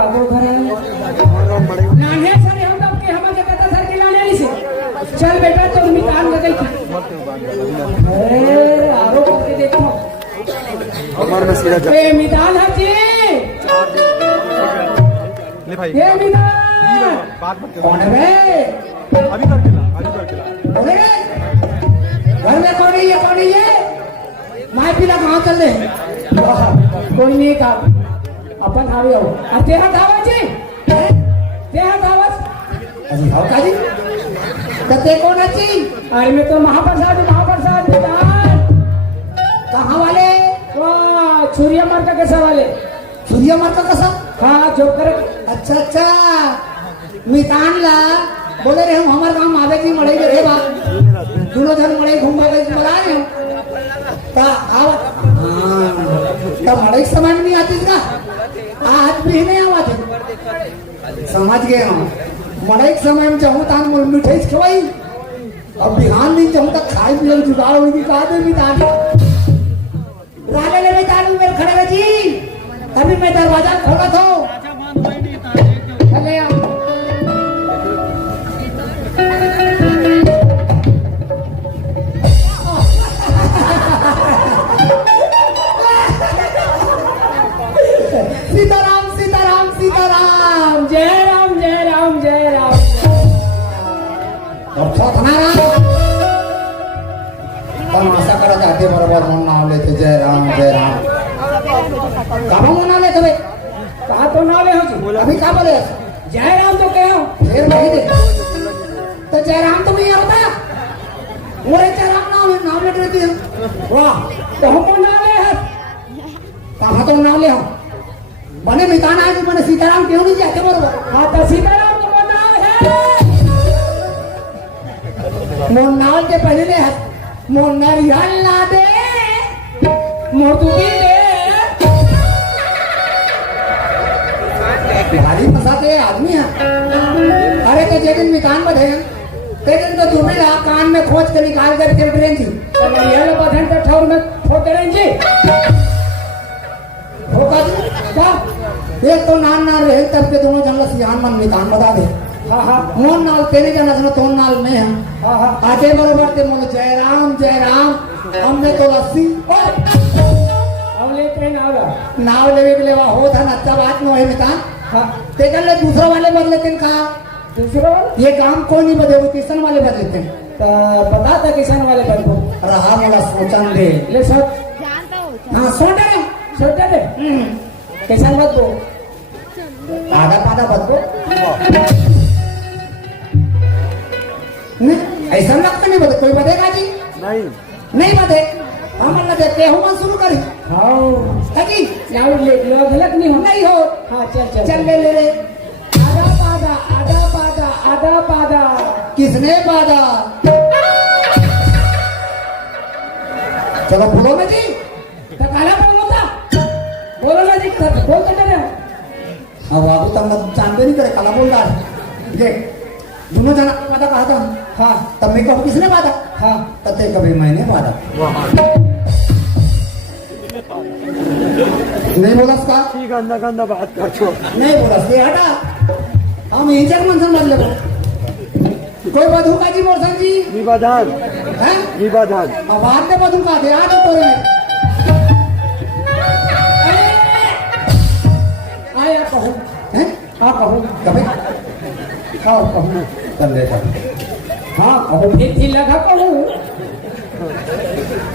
कागो घर है नाने सर हम तब के हम जगह था सर के लाने नहीं से चल बेटा तो निकाल गई थी अरे आरो करके देखो हमारे में सीधा जा ए मितान हाजी ले भाई ए मितान बात मत कौन है बे अभी कर दिला अरे घर में कौन है ये माय पिला कहाँ चल रहे कोई नहीं का अपन आवे हो और तेरा दावा जी तेरा दावा अजी हाउ काजी कते कौन अछि अरे मैं तो महाप्रसाद मितान कहाँ वाले वाह सूर्य मार्ग का कैसा वाले सूर्य मार्ग का कैसा हाँ जो करे अच्छा मितान ला बोले रहे हम हमारे गांव आवे की मड़ई के बा दोनों जन मड़ई घूमवा के बोला रहे हो ता आव ता मड़ई समझ नहीं आती का आज भी नहीं आवाज समझ गए हम मड़ई समय में चाहूं तान मोल मिठाई खवाई अब बिहान नहीं चाहूं तक खाई पिए जुगाड़ होगी कहा दे मितान राले ले मितान मेरे खड़े रह जी अभी मैं दरवाजा खोला तो चले आ सीताराम जय राम तमाशा करा जाते बराबर मन नाम लेते जय राम कहाँ मन नाम लेते कहा तो नाम ले अभी कहा बोले जय राम तो कहो फिर नहीं दे तो जय राम तो नहीं होता मोरे जय राम नाम ले देती है वाह तो हम नाम ले कहा तो नाम ले हम बने मितान आए तो मैंने सीताराम क्यों नहीं जाते बरोबर हाँ तो सीताराम तो नाम है मोर नाम के पहले ले है मोर नरियल ला दे मोर तू भी दे भारी फंसाते आदमी है अरे तो जे दिन मितान बधे ते दिन तो तू भी ला कान में खोज के निकाल कर के ट्रेन थी नरियल बधन तो ठौर में फोड़ दे रही होगा क्या एक तो नान रहे तब के दोनों जन सियान मन मितान बता दे मोन नाल तेरे जाना सुनो तो नाल में हम आगे बरोबर ते मोल जय राम हमने तो लस्सी अब लेते नाव लेवे के लेवा हो था अच्छा बात न है मितान ते कर ले दूसरा वाले बदले तेन कहा दूसरा ये काम कोई नहीं बदले वो किसान वाले बदलेते हैं बता था किसान वाले बन को रहा मोला सोचन दे ले सब हाँ सोटा दे किसान बद को आधा बद को ऐसा लगता नहीं बता कोई बतेगा जी नहीं बते हम ना देते हो मन शुरू करी हां ताकि लाउड ले लो गलत नहीं हो हां चल ले आधा पादा किसने पादा चलो बोलो ना जी तो काला बोलो ना जी बोलते करे अब बाबू तब जानते नहीं करे काला बोल रहा है देख दोनों जना वादा कहा था हाँ तब मैं कहूँ किसने वादा हाँ तब कभी मैंने वादा नहीं बोला उसका गंदा बात कर नहीं बोला हटा हम इंजन मंथन बदले कोई बधू का जी मोरसन जी विवादान बाद में बधू का दे आज तो आया कहूँ हैं हाँ कहूँ कभी खाओ कहूँ कर लेता हाँ कहूँ फिर ढील लगा कहूँ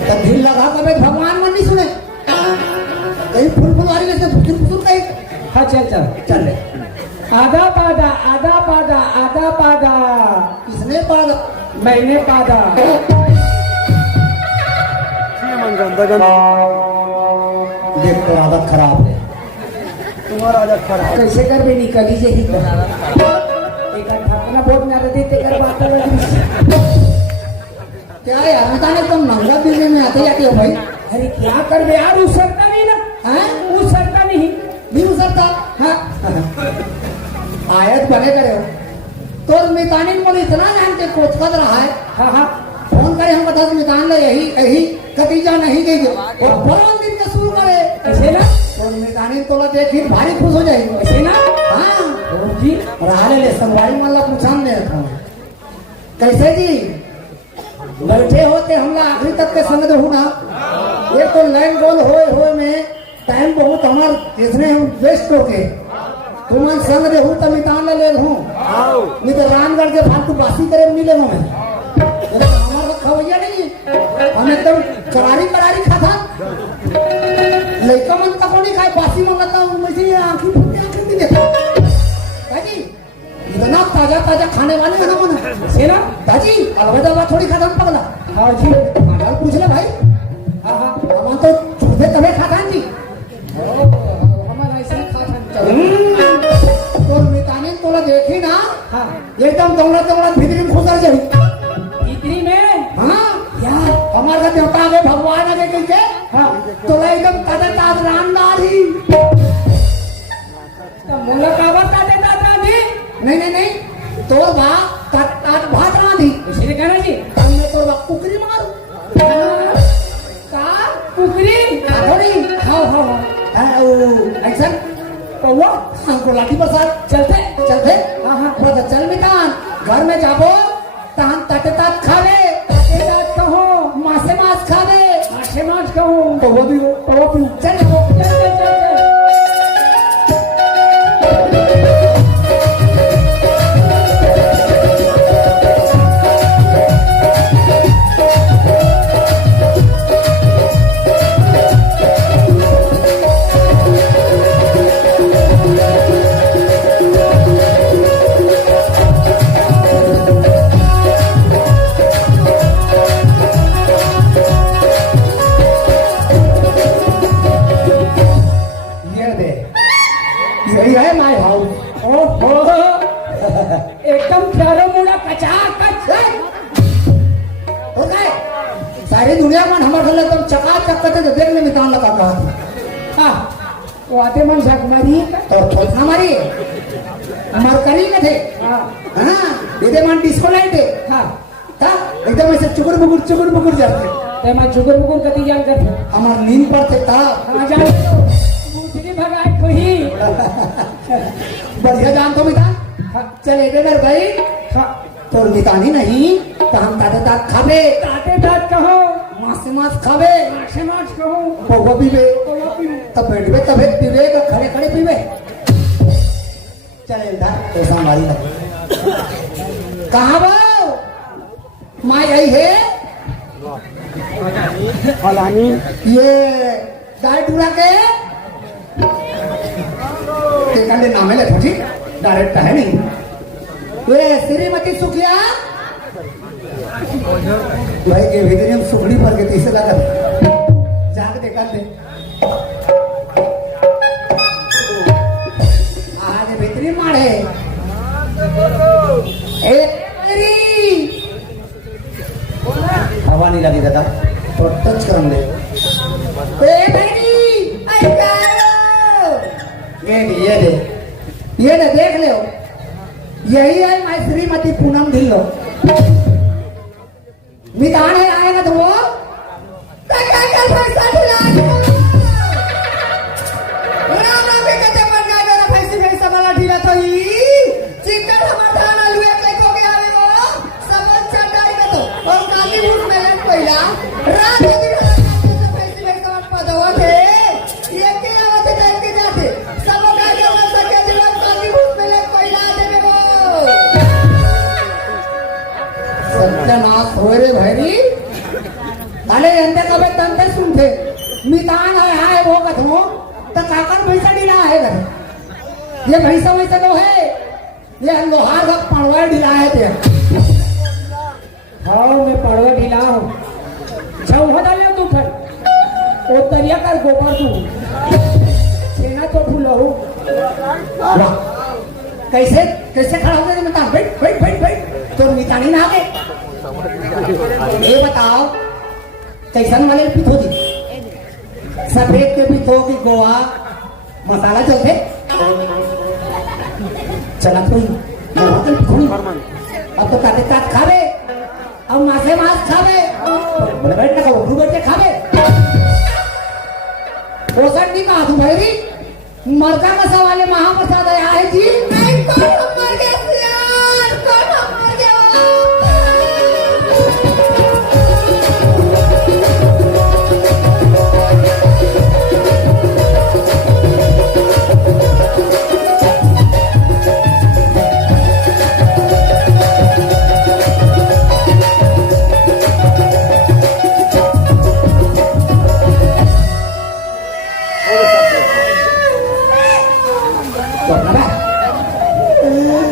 तब ढील लगा कभी भगवान मन नहीं सुने कहीं फुलवारी में से फुल कहीं हाँ चल ले आधा पादा किसने पादा मैंने पादा देख तो आदत खराब है तुम्हारा आदत खराब कैसे कर भी निकली से ही अपना बहुत ज्यादा देते कर बात क्या यार बताने तुम नंगा दिल्ली में आते जाते हो भाई अरे क्या कर बे यार उसरता नहीं ना हैं उसरता नहीं उसरता हाँ आयत बने करे हो तो मितानी बोले इतना जान के कोच कर रहा है हाँ फोन करे हम बता मितान ले यही कतीजा नहीं देगी और बहुत दिन का शुरू करे ऐसे ना तो मितानी तोला देख भारी खुश हो जाएगी ऐसे ना जी राले ले संगवारी मन ला पूछान दे था कैसे जी बैठे होते हमला आखिरी तक के संग रहू ना ये तो लाइन गोल होए में टाइम बहुत हमार इसने हम वेस्ट हो के तुमन संग रहू त मितान ले हूं नहीं तो रामगढ़ के फालतू बासी करे मिले ना मैं हमारा खवैया नहीं हम एकदम चरारी करारी खाता लइका मन तक नहीं खाए बासी मंगता हूं मुझे आंखी फूटे नहीं देखा दादी इतना ताजा ताजा खाने वाले है ना मन से ना दादी अलविदा थोड़ी खाता पगला हां जी माल पूछ ले भाई हां हां हम तो चूहे तबे खाता जी हमारा ऐसे खाता तो मिताने तोला देखी ना हां एकदम दौड़ा भीतरी में घुस जाई भीतरी में हां यार हमारा देवता आगे भगवान आगे कह हां तोला एकदम ताजा ताजा रामदारी तो मोला काबर ताजा ताजा भी नहीं तोर बा तात भात रांधी इसने कहना जी हमने तोर बा कुकरी मारू का कुकरी थोड़ी खाओ ऐसा कौवा हमको लाठी पर साथ चलते हां बोला चल मितान घर में जाबो तहन तटतात खावे तटतात कहो मांस खावे मांस कहो कौवा भी कौवा पी चल यही है माय हाउस ओहो एकदम चारों मुड़ा कचाकच हो गए सारी दुनिया में हमारे लिए तो चकाचक करते तो देखने में तान लगा कहा हां वो आते मन झक मारी तो थोड़ा मारी मरकरी में थे हां इधर मन डिस्को लाइट थे हां था एकदम ऐसे चुकुर बुकुर जाते ते मैं चुकुर बुकुर कती जान करते हमार नींद पर थे था हां जान भगाए कोई बढ़िया जान तो मिता चले गए मेरे भाई तो मितानी नहीं तो हम ताते तात खावे कहो मांस खावे मांस कहो कौवा पीवे तब बैठवे तबे पीवे का खड़े पीवे चले इधर ऐसा हमारी नहीं कहाँ वो माँ यही है फलानी ये गाय टूरा के एकंदे नामे ले थोड़ी डायरेक्ट है नहीं ये श्रीमती सुखिया भाई के भीतर हम सुखड़ी पर के तीसरा कर जाके देखा दे आज भीतरी मारे ए मेरी हवा नहीं लगी दादा तो टच कर ले ए मेरी ये दे देख लो यही है मैं श्रीमती पूनम ढिल्लो मितान है आएगा तो वो पैसा पैसा वाला ढीला तो चिकन हमारा आलू एक लेको के आवे वो सब चटाई का तो और काली भूख में लग पहिला रात दिन पैसा पदवा थे ये के आवत टाइम के जाते सब का के सके दिन काली भूख में लग पहिला देबे वो सत्यानाश होए रे भाई अरे अंदे कबे तंते सुनते मितान है वो कथो तो काकर पैसा ढीला है घर ये भैंसा वैसा तो है ये लोहार का पड़वा ढीला है ते हाँ मैं पड़वा ढीला हूँ छौहा डाले तू फिर वो तरिया कर गोबर तू सेना तो फूल हो कैसे कैसे खड़ा हो गए बता बैठ तो मितानी ना आगे ये बताओ कैसन वाले पिथो दी सफेद के पिथो की गोवा मसाला चलते चला कोई अब तो काटे काट खावे अब मासे मास खावे बैठ ना उठू बैठ के खावे पोषण नहीं कहा तुम भाई मरका का सवाल है महाप्रसाद आया है जी कौन हम मर गया सियार, कौन हम मर गया।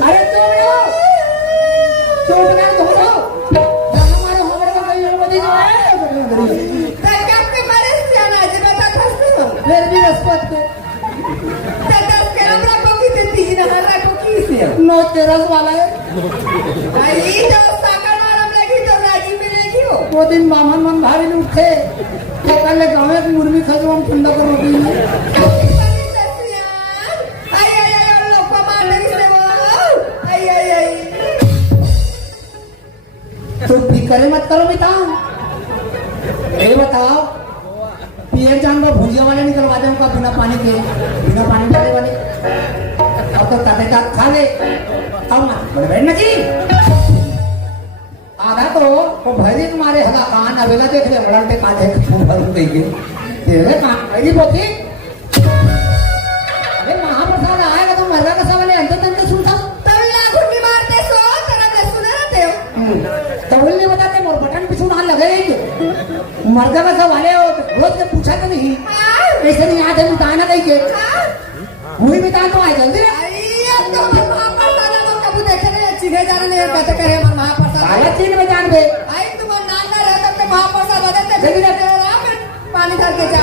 अरे चुप रहो, चुप ना धोरो, हमारे होमरे का कोई मत जाए। तब के मारे सियाना जी बता खस्ते हो, फिर भी रसपत के। तब के हमरा को की देती है, हमरा को की से। नो तेरस वाला है। आई जो सागर मारम लगी तो राजी मिलेगी हो। वो दिन मामन मन भारी उठे, तो कल गाँव में मुर्गी खजवाम ठंडा कर रोटी। तो पी करे मत करो बेटा। ये बताओ पिए जान को भुजिया वाले निकलवा दे उनका बिना पानी के, बिना पानी डाले वाले। अब तो ताते का खा ले, अब मत बड़े बैठना जी। आधा तो भरी तुम्हारे हला कान अवेला देख ले, बड़ा पे कान है भर देंगे तेरे कान भरी बोती। अरे महाप्रसाद आएगा तो मरना का सवाल है, अंत तंत सुनता तबल नहीं बताते मोर बटन पिछू ना लगे मर्दा का सवाल है। रोज के पूछा तो नहीं ऐसे नहीं आते बिता ना कहीं के हुई बिता तो आए जल्दी जान दे पानी करके जा।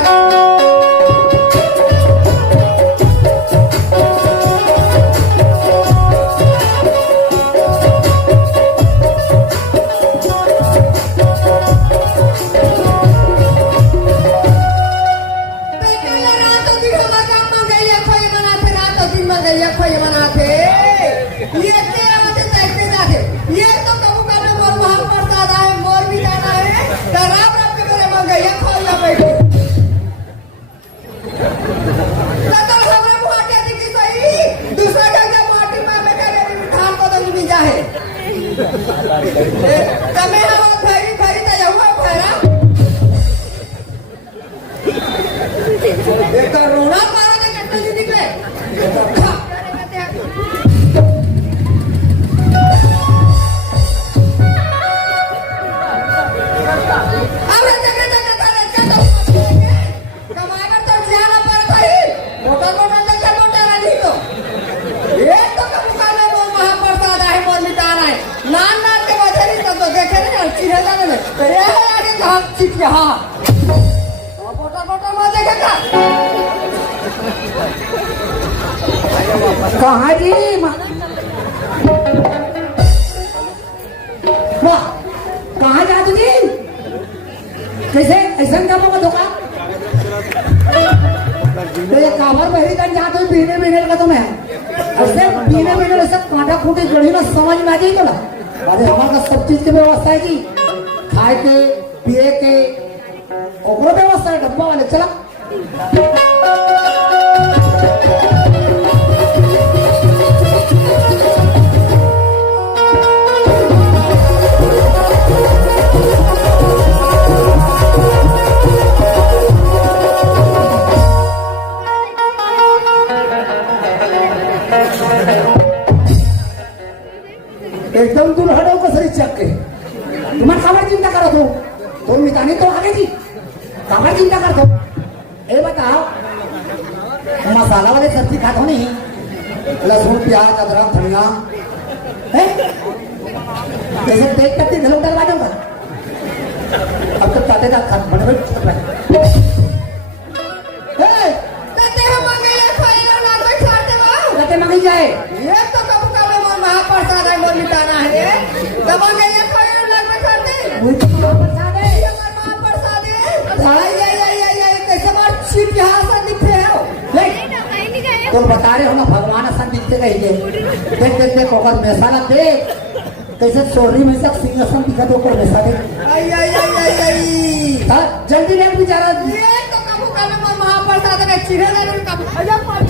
कहाँ जी वाह कहाँ जा तुझी कैसे ऐसा क्या बाबा धोखा ये काबर बहरी कर जाते हो पीने पीने का तुम्हें ऐसे पीने पीने ऐसे कांटा खूटी गढ़ी ना समझ में आ जाए तो ना अरे हमारा सब चीज की व्यवस्था है जी खाए के पिए के और व्यवस्था है डब्बा वाले चला एकदम दूर हटो कसरी चक के तुम्हारे काबर चिंता करो तो मितानी तो आगे जी काबर चिंता करते ए बताओ मसाला वाले सब्जी खाते हो नहीं लहसुन प्याज अदरक धनिया है कैसे देख करके घरों डलवा दूंगा अब तो ताते का खा बड़े मंगी जाए ये तो कब कब महाप्रसाद है मोर मिटाना है दबांगे ये कोई लग में करते वो तो महाप्रसाद है ये महाप्रसाद है ये कैसे बार सीट यहां से दिखते हो ले तुम बता रहे हो ना भगवान सन दिखते रहिए देख ओकर मसाला देख कैसे चोरी में से सिंहासन दिखा दो ओकर मसाला देख आई जल्दी ले बेचारा ये तो कब कब महाप्रसाद है चिढ़े ना कब अजब मार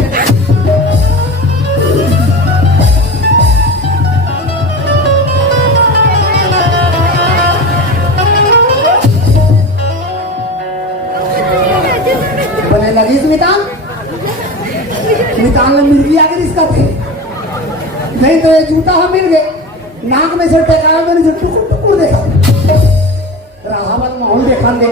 लगी स्मितान स्मितान ने मिर्गी आगे इसका थे नहीं तो ये जूता हम मिल गए नाक में से टेकाया तो नहीं टुकुर टुकुर देखा राहत माहौल देखा दे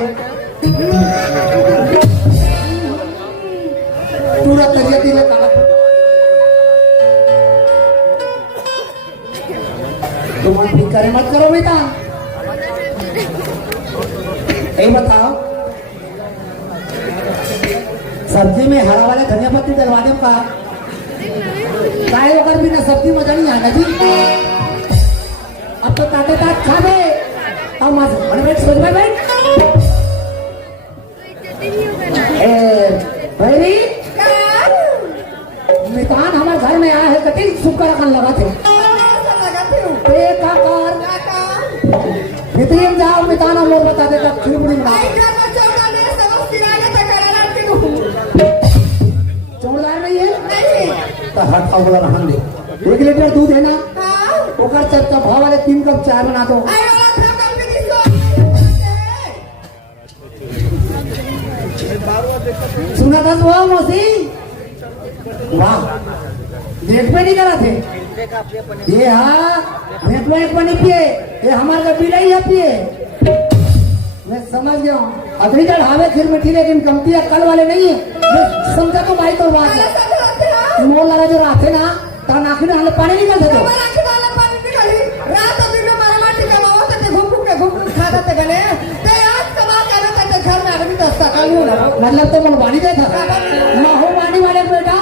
तुरंत तबियत ही में काला तुम फिक्र मत करो बेटा यही बताओ सब्जी में हरा वाला धनिया पत्ती डलवा दे का काय होकर भी ना सब्जी मजा नहीं आना जी अब तो ताते तात खा दे अब मत बैठ सोच में बैठ भाई मितान हमारे घर में आया है कति सुक्का रखन लगा थे भीतरी में जाओ मिताना मोर बता देता खिलबुड़ी बना चौड़दार नहीं है तो हटाओ बोला रहन दे 1 लीटर दूध है ना ओकर चर्चा भाव वाले 3 कप चाय बना दो सुना था वो मौसी वाह देख पे नहीं करा थे ये हाँ भेंटवा एक पानी पिए ये हमारे का पीला ही है पिए मैं समझ गया हूँ अगली जल हावे खीर मिठी लेकिन कमती है कल वाले नहीं है मैं समझा तो भाई तो बात है मोर लगा जो राते ना तो नाखी में हाले पानी निकल देते मतलब तो मनवानी दे था माहू पानी वाले बेटा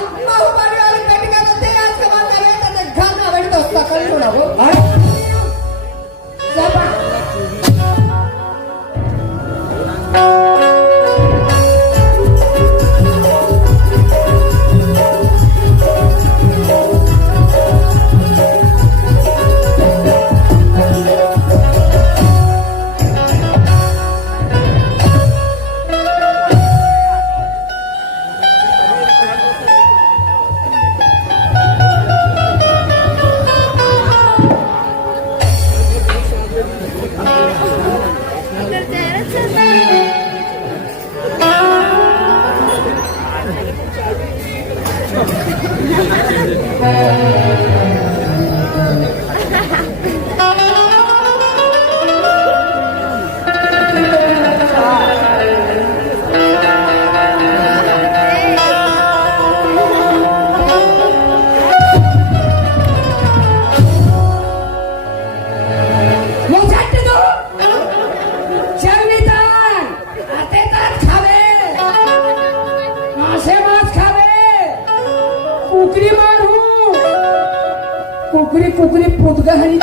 कुकरी कुकरी पुतगा हरी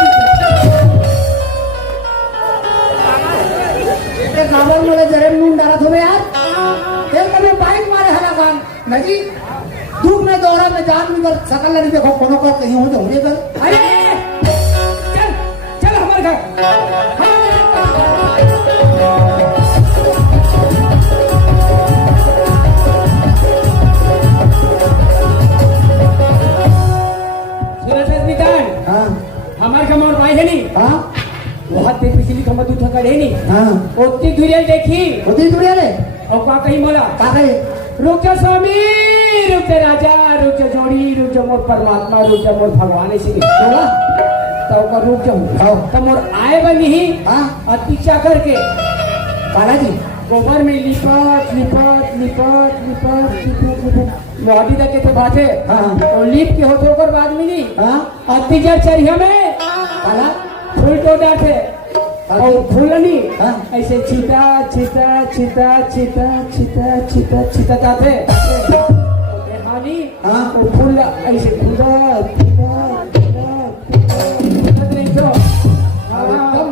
गावावर मला जरे म्हणून डाला थोबे यार तेल कभी बाइक मारे हला कान नहीं धूप में दौड़ा में जान में कर सकल नहीं देखो कोनो का कहीं हो जाऊंगे कर अरे चल चल हमारे घर हमारे का मोर भाई है नहीं हाँ बहुत देर पिछली खम्बा दूध थका है नहीं हाँ ओती दुरियल देखी ओती दुरियल है और का कहीं बोला का कहे रुक जा स्वामी रुक जा राजा रुक जा जोड़ी रुक जा मोर परमात्मा रुक जा मोर भगवान ऐसे बोला तो का रुक जाऊं तो मोर आए बनी ही हाँ अतिचा करके काला जी गोबर में लिपट लिपट लिपट लिपट लिपट मोदी तक के बाते हाँ और लीप के होते होकर बाद में नहीं हाँ अतिचा चरिया में काला फूल तो डाटे और फूलनी ऐसे छीटा छीटा छीटा छीटा छीटा छीटा छीटा जाते हानी और फूल ऐसे खुदा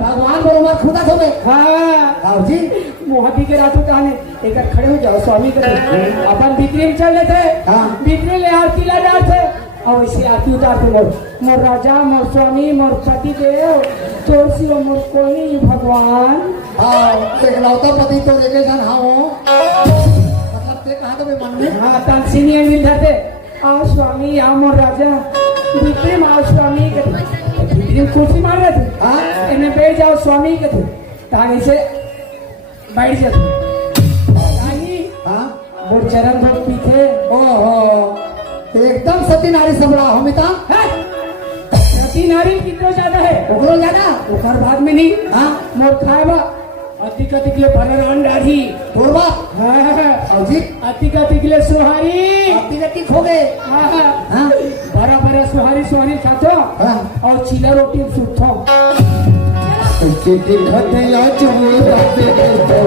भगवान बरोबर खुदा हो गए हाँ जी मोहती के रातों कहने एक खड़े हो जाओ स्वामी के अपन बिक्री में चल लेते बिक्री ले आरती ला जाते और इसे आरती उतारते मोर मोर राजा मोर स्वामी मोर पति देव तोर सिवा मोर कोई भगवान एक लौता पति तो लेके जन हाँ मतलब ते कहा तो मन में हाँ तंसिनी मिल जाते आओ स्वामी आओ मोर राजा बिक्री में आओ स्वामी के बिक्री कुर्सी मार रहे थे हाँ इन्हें बैठ जाओ स्वामी के थे तानी से बैठ जाते हाँ और चरण भोग पीछे ओहो एकदम सती नारी सबड़ा हो मिता है सती नारी कितना ज्यादा है ओकरो ज्यादा ओकर बाद में नहीं हाँ मोर खाएबा अतिक अतिकले भररान दाढ़ी तोड़वा हाँ औजी अतिक अतिकले सुहारी अति गति खो गए हाँ हाँ बड़ा बड़ा सुहारी सुहारी खातो हाँ और चिला रोटी सुथो चिट्ठी खते या चुमू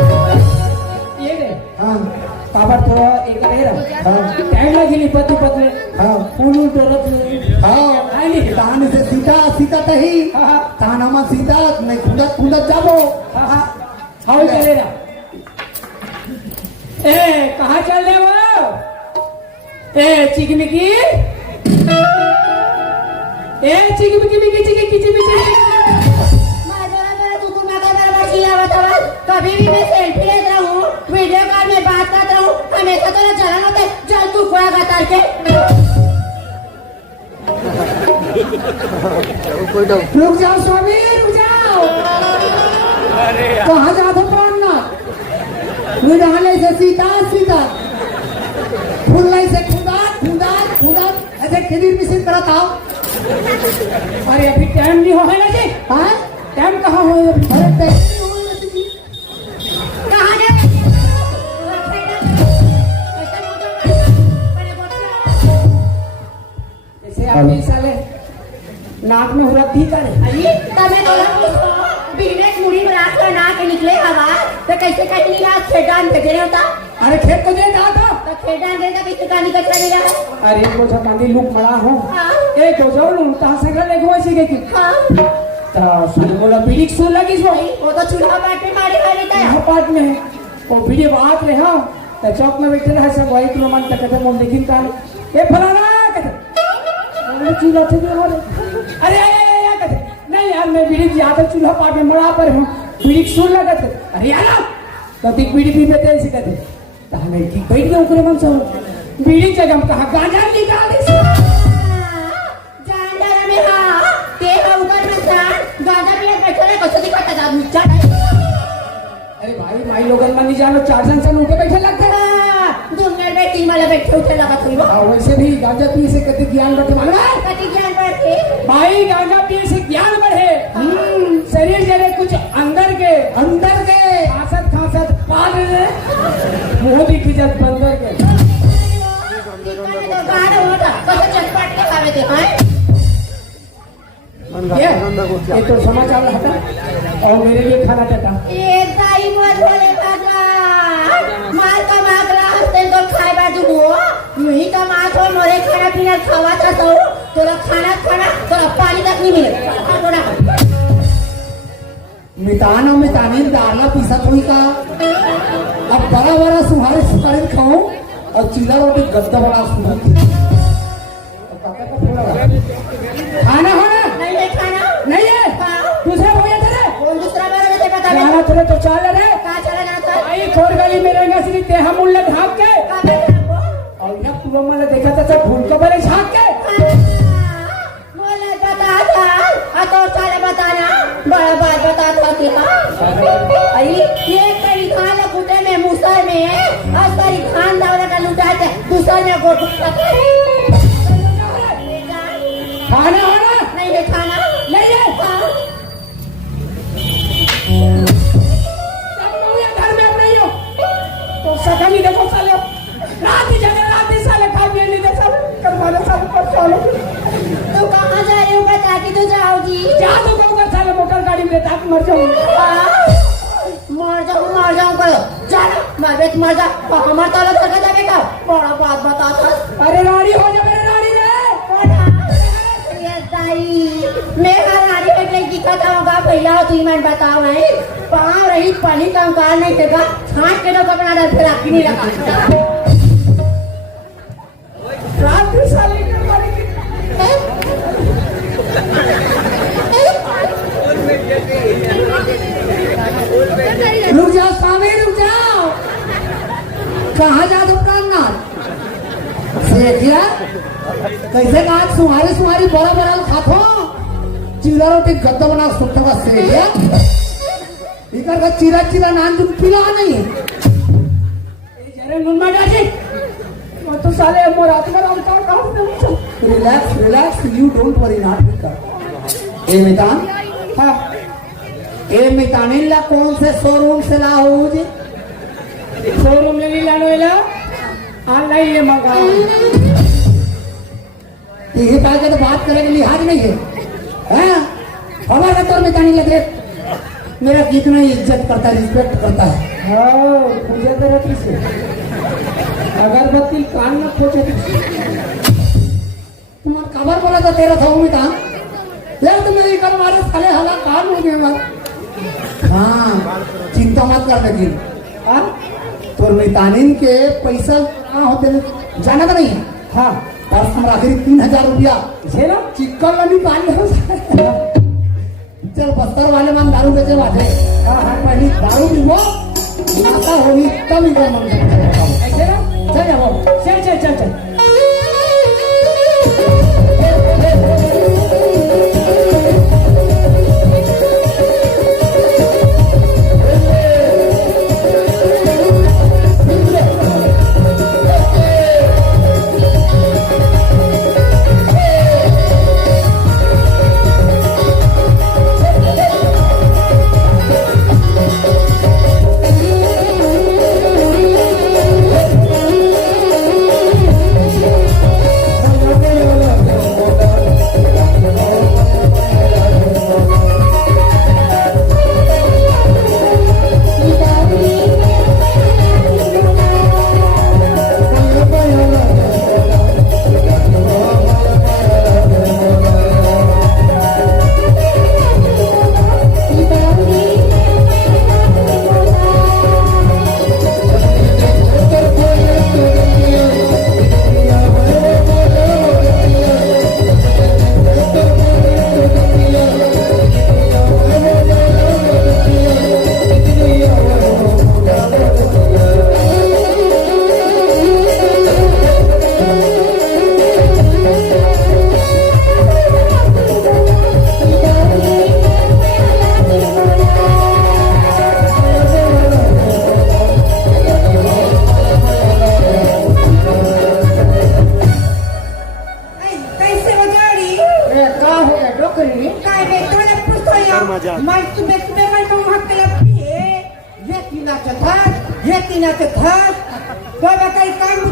ये रे हाँ काबर थोड़ा एक रहेगा हाँ टाइम लगी पति पत्नी हाँ पूरी डरत हाँ आनी तान से सीता सीता तही हाँ तान हम सीता नहीं खुदत खुदत जाबो हाँ हाउ चलेगा ए कहाँ चल रहे हो ए चिकमिकी ए चिकमिकी मिकी चिकी किची मिची कभी भी मैं सेल्फी लेत रहूं, वीडियो कॉल में बात करता रहूं, हमेशा तो जलन होता है, चल तू खोया गतार के। रुक जाओ स्वामी रुक जाओ कहाँ जाते पढ़ना विधाले से सीता सीता फुल्लाई से खुदा खुदा खुदा ऐसे खिदीर मिसिर करत आओ अरे अभी टाइम नहीं हो है ना जी हाँ टाइम कहाँ हो अभी अरे पैसे नहीं होने लगी कहाँ जा? जैसे आपने साले नाक में हुआ थी करे अरे तब मैं बोला उसको बिगड़े मुड़ी में रात का नाक निकले हवा तो कैसे कहीं नहीं रात खेडान भेजे नहीं होता अरे खेत को दे रहा था तो खेडान दे तो किसी का निकल चले रहा अरे वो जब बांधी लुक मरा हो हाँ ए तो जाओ लू ता संग ले गो ऐसी के हाँ ता सुन बोला बीड़ी सुन लगी सो वो तो चूल्हा बैठ में मारी मारी था यहाँ पार्ट में है वो बीड़ी बात रहे हाँ तो चौक में बैठे रहे सब वही किलो मन तक कहते मोल देखिन का ए फलाना कहते अरे चूल्हा थे हो अरे कहते नहीं यार मैं बीड़ी ज्यादा चूल्हा पार्ट में मरा पर हूँ बीड़ी सुन लगा थे अरे यार तो तीन बीड़ी पी लेते ऐसे कहते तो हमें की बैठ गया उकरे मन से बीड़ी जगह हम कहा गांजा निकाल दे जानदारा में हाँ ते ऊपर में जान गांजा पिए बैठे रहे कसो दिखता था नीचा अरे भाई माई लोगन मन नहीं जानो चार जन सन उठे बैठे लगते दुनिया में तीन वाला बैठे उठे लगा थी वो हाँ वैसे भी गांजा पीए से कति ज्ञान बढ़ते मालूम है कति ज्ञान बढ़ते भाई गांजा पीए से ज्ञान बढ़े शरीर जरे कुछ अंदर के खासत पाल रहे मुंह भी खिजत बंदर के तो गाना होता कसो चटपट के खावे थे हाँ ये तो समाचार हटा और मेरे लिए खाना देता ये दाई मत बोले काका मार का मागला हस्ते तो खाए बाजू हो यही का मार तो मोरे खाना पीना खावा था तो तोरा खाना तोरा पानी तक नहीं मिले थोड़ा मिताना मितानी दारला पीसत हुई का अब बड़ा बड़ा सुहारे सुहारे खाऊं और चिल्ला रोटी गद्दा बड़ा सुहारे खाना होना नहीं है खाना नहीं है हाँ। दूसरा हो गया तेरे कौन दूसरा बार मुझे पता नहीं जाना तेरे तो चाल रे कहाँ चला जाता है भाई खोर गली में रहेगा सिर्फ तेहा मुल्ला भाग के कहाँ पे आपको और यहाँ पूरा मैंने देखा था सब फूल को बड़े झाँक के बोले बता था तो साले बताना बड़ा बात बता था अरे ये करी खान कुटे में मुसर में और करी खान दावरा का लुटा के दूसर में गोट खाना होना नहीं है खाना नहीं है हाँ। सब लोग ये घर में अब नहीं हो तो सकल ही देखो साले रात ही साले खा पिए नहीं दे सब करवा दे सब कर चलो तो कहाँ जा रही हो बता के तो जाओगी जा तो कहूँगा साले मोटर गाड़ी में ताक मर जाऊँ मर जाऊँ करो चल मर जा हमारे ताला करके जाने का बड़ा बात बता था अरे रानी हो जा मेरे रानी रे मेरा रानी में कहीं दिक्कत होगा भैया तुम मैं बताओ नहीं पाँव रही पानी का अंकार नहीं देगा छाट के तो कपड़ा डाल फिर आपकी नहीं लगा रात ही साले के मारे कैसे का आज सुमारी बड़ा बड़ा खातो चिरा रोटी गद्दा बना सुट्टा का से गया इकर का चिरा नान तुम पिला नहीं अरे मुन्ना जी मैं तो साले मोरात का राम का काम relax you don't worry not because ए मितान हाँ ए मितान ला कौन से शोरूम से ला हो जी शोरूम में नहीं लानो इला ऑनलाइन ये मंगाओ ये पाके तो बात करने के लिहाज नहीं है हैं हमारा तो मितानी लगे मेरा कितना इज्जत करता है रिस्पेक्ट करता है हाँ पूजा करा किसे अगरबत्ती कान में खोचे तुम्हारा खबर बोला था तेरा था मितान यार तो मेरी कल मारे साले हला कान हो गए मत हाँ चिंता मत कर लेकिन हाँ तो मितानिन के पैसा कहाँ होते जाना तो नहीं है हाँ और हम आखिरी 3,000 रुपया झेलो चिक्कर वाली पानी हो चल बस्तर वाले मन दारू बेचे बाटे हाँ पहली दारू भी वो नाता होगी तब इधर मन ऐसे ना चल जाओ चल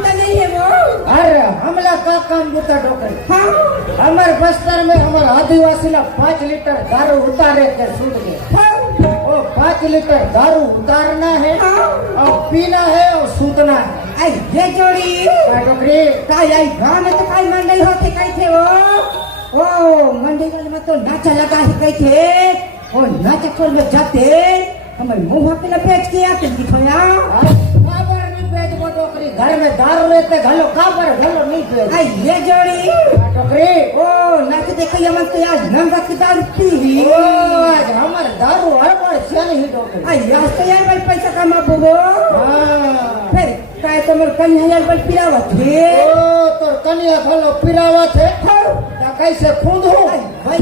अरे हमला का काम बुता डोकर हमारे बस्तर में हमारे आदिवासी ला 5 लीटर दारू उतारे के सूट गए वो 5 लीटर दारू उतारना है और पीना है और सूतना है आई ये जोड़ी डोकरी काय आई गांव में तो काय मंडई होते काय थे वो ओ मंडई में तो नाचा लगा है काय थे वो नाचा खोल में जाते हमारे मुंह पे लपेट के आते दिखाया डोकरी घर में दारू रहते घलो काबर घलो नहीं पे आई ये जोड़ी डोकरी ओ नाच देखो ये मन तो आज नंगा की दारू पी ही ओ आज हमारे दारू है बड़े चल ही डोकरी आई आज तो यार भाई पैसा कमा बोगो हां फिर काय तो मोर कन्या यार भाई पिलावा थे ओ तो कन्या घलो पिलावा थे कैसे खूंद हो भाई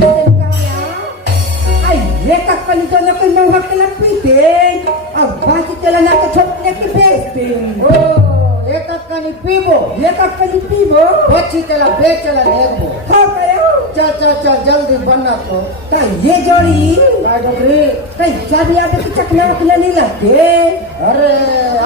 आई ये का कली तो न कोई मुंह के लपीते अब बाकी चला ना तो छोटे के बेचते ओ एक कनी पीबो एक कली पीबो बच्ची चला बेचला लेबो हो गया चल जल्दी बनना तो का ये जोड़ी डोकरी कई चाबी आवे की चकना उकना नहीं लगते अरे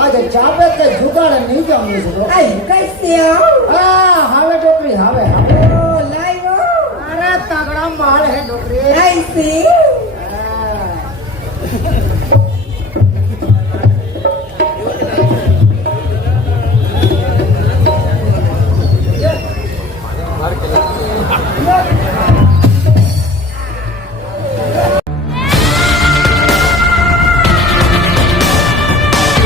आज चाबे के जुगाड़ नहीं जाऊंगी इसको आई कैसे आओ हां हावे डोकरी हावे ओ लाइव अरे तगड़ा माल है डोकरी ऐसे